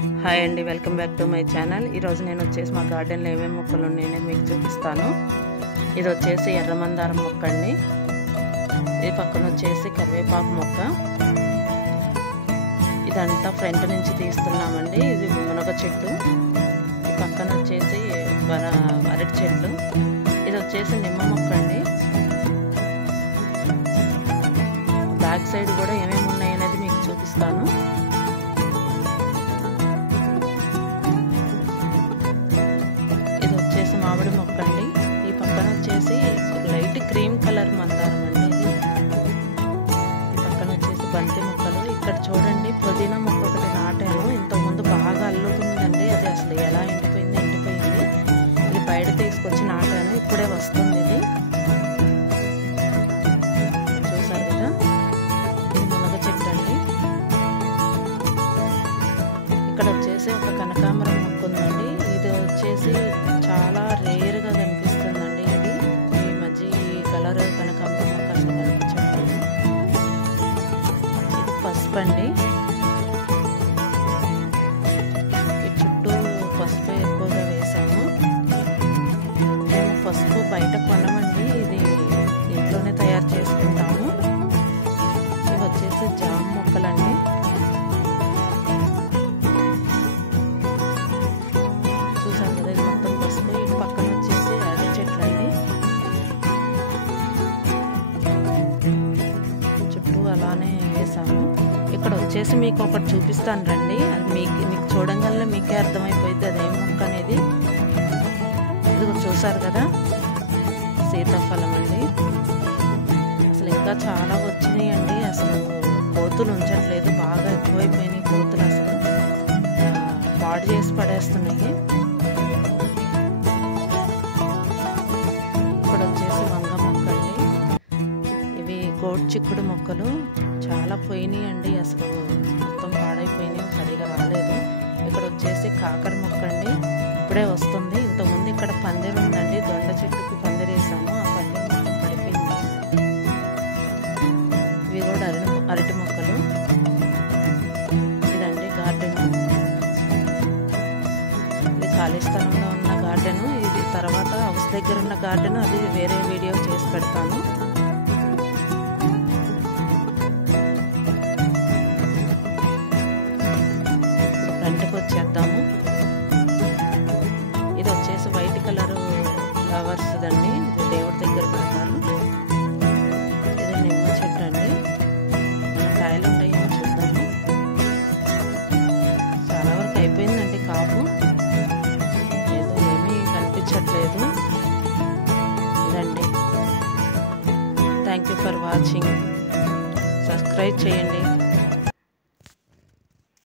Hi అండి, welcome back to my channel. ఈరోజు నేను వచ్చేసి మా గార్డెన్లో ఏమేమి మొక్కలు ఉన్నాయనేది మీకు చూపిస్తాను. ఇది వచ్చేసి ఎర్ర మందారం మొక్క అండి. ఇది పక్కన వచ్చేసి కరివేపాకు మొక్క. ఇదంతా ఫ్రంట్ నుంచి తీస్తున్నామండి. ఇది మునగ చెట్టు. ఈ పక్కన వచ్చేసి అరటి చెట్లు. ఇది వచ్చేసి నిమ్మ మొక్క అండి. బ్యాక్ సైడ్ కూడా ఏమేమి ఉన్నాయనేది మీకు చూపిస్తాను. మామిడి మొక్క అండి. ఈ పక్కన వచ్చేసి లైట్ క్రీమ్ కలర్ మందారం అండి. ఇది ఈ పక్కన వచ్చేసి బంతి మొక్కలు. ఇక్కడ చూడండి, పుదీనా మొక్క ఒకటి నాటాను. ఇంతకుముందు బాగా అల్లుకుందండి. అది అసలు ఎలా ఎండిపోయింది. ఇది బయట తీసుకొచ్చి నాటాను. ఇప్పుడే వస్తుంది. ఇది చూసారు కదా, ఇది మునగ చెట్టు అండి. ఇక్కడ వచ్చేసి ఒక కనకాంబరం మొక్క ఉందండి. ఇది వచ్చేసి చాలా రేర్గా కనిపిస్తుందండి. ఇది ఈ మధ్య కలర్ కనకాంబరం మొక్క అసలు కనిపించట్లేదు. ఇది పసుపు అండి. ఈ చుట్టూ పసుపు ఎక్కువగా వేసాము. మేము పసుపు బయట కొనమండి. ఇది ఇంట్లోనే తయారు చేసుకుంటాము. ఇవి వచ్చేసి జామ మొక్కలండి. చూసారు కదా, ఇది మొత్తం పసుపు. ఇటు పక్కన వచ్చేసి అరటి చెట్లు అండి. చుట్టూ అలానే వేసాము. ఇక్కడ వచ్చేసి మీకు ఒకటి చూపిస్తాను రండి. అది మీకు చూడంగానే మీకే అర్థమైపోయింది అదేం మొక్క అనేది. ఇది చూసారు కదా, సీతాఫలం అండి. అసలు ఇంకా చాలా వచ్చినాయి అండి. అసలు కోతులు ఉంచట్లేదు. బాగా ఎక్కువైపోయినాయి కోతులు. అసలు పాడు చేసి పడేస్తున్నాయి. ఇక్కడ వచ్చేసి వంగ మొక్క అండి. ఇవి గోడు చిక్కుడు మొక్కలు చాలా పోయినాయి అండి. అసలు మొత్తం పాడైపోయినాయి, సరిగా రాలేదు. ఇక్కడ వచ్చేసి కాకర మొక్క అండి. ఇప్పుడే వస్తుంది. ఇంతకుముందు ఇక్కడ పందిరి ఉందండి. దొండ చెట్టుకి పందిరి వేసాము. ఆ పందిరి మొత్తం పడిపోయింది. ఇవి కూడా అరటి మొక్కలు. ఇదండి గార్డెన్. ఇది ఖాళీ స్థలంలో ఉన్న గార్డెను. ఇది తర్వాత హౌస్ దగ్గర ఉన్న గార్డెన్. అది వేరే వీడియో చేసి పెడతాను. ఇప్పుడు ఫ్రంట్కి వచ్చేద్దాము. ఇది వచ్చేసి వైట్ కలర్ ఫ్లవర్స్ దండి. ఇది దేవుడి దగ్గర పెడతారు. ఇది నిమ్మ చెట్టు అండి. మన కాయలు ఉంటాయేమో చూద్దాము. చాలా వరకు అయిపోయిందండి కాపు. ఏదో ఏమీ కనిపించట్లేదు. ఇదండి. Thank you for watching. Subscribe చేయండి.